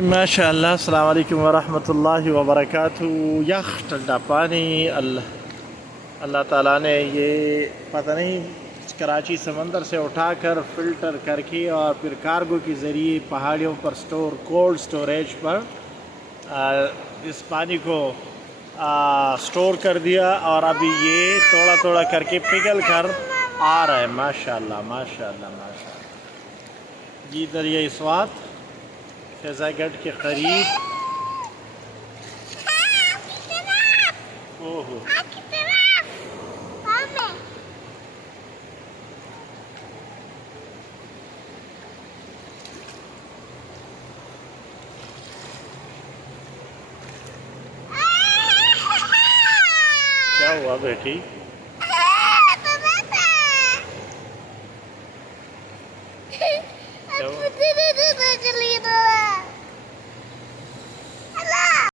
माशाअल्लाह, अस्सलाम वालेकुम वरहमतुल्लाहि वबरकातुहू। यख ठंडा पानी अल्लाह ताला ने ये पता नहीं कराची समंदर से उठाकर फ़िल्टर करके और फिर कार्गो के ज़रिए पहाड़ियों पर कोल्ड स्टोरेज पर इस पानी को स्टोर कर दिया और अभी ये थोड़ा थोड़ा करके पिघल कर आ रहा है। माशाअल्लाह माशाअल्लाह माशाअल्लाह। जी दरिया स्वात फैज़ागढ़ के करीब। ओहो, क्या हुआ बेटी?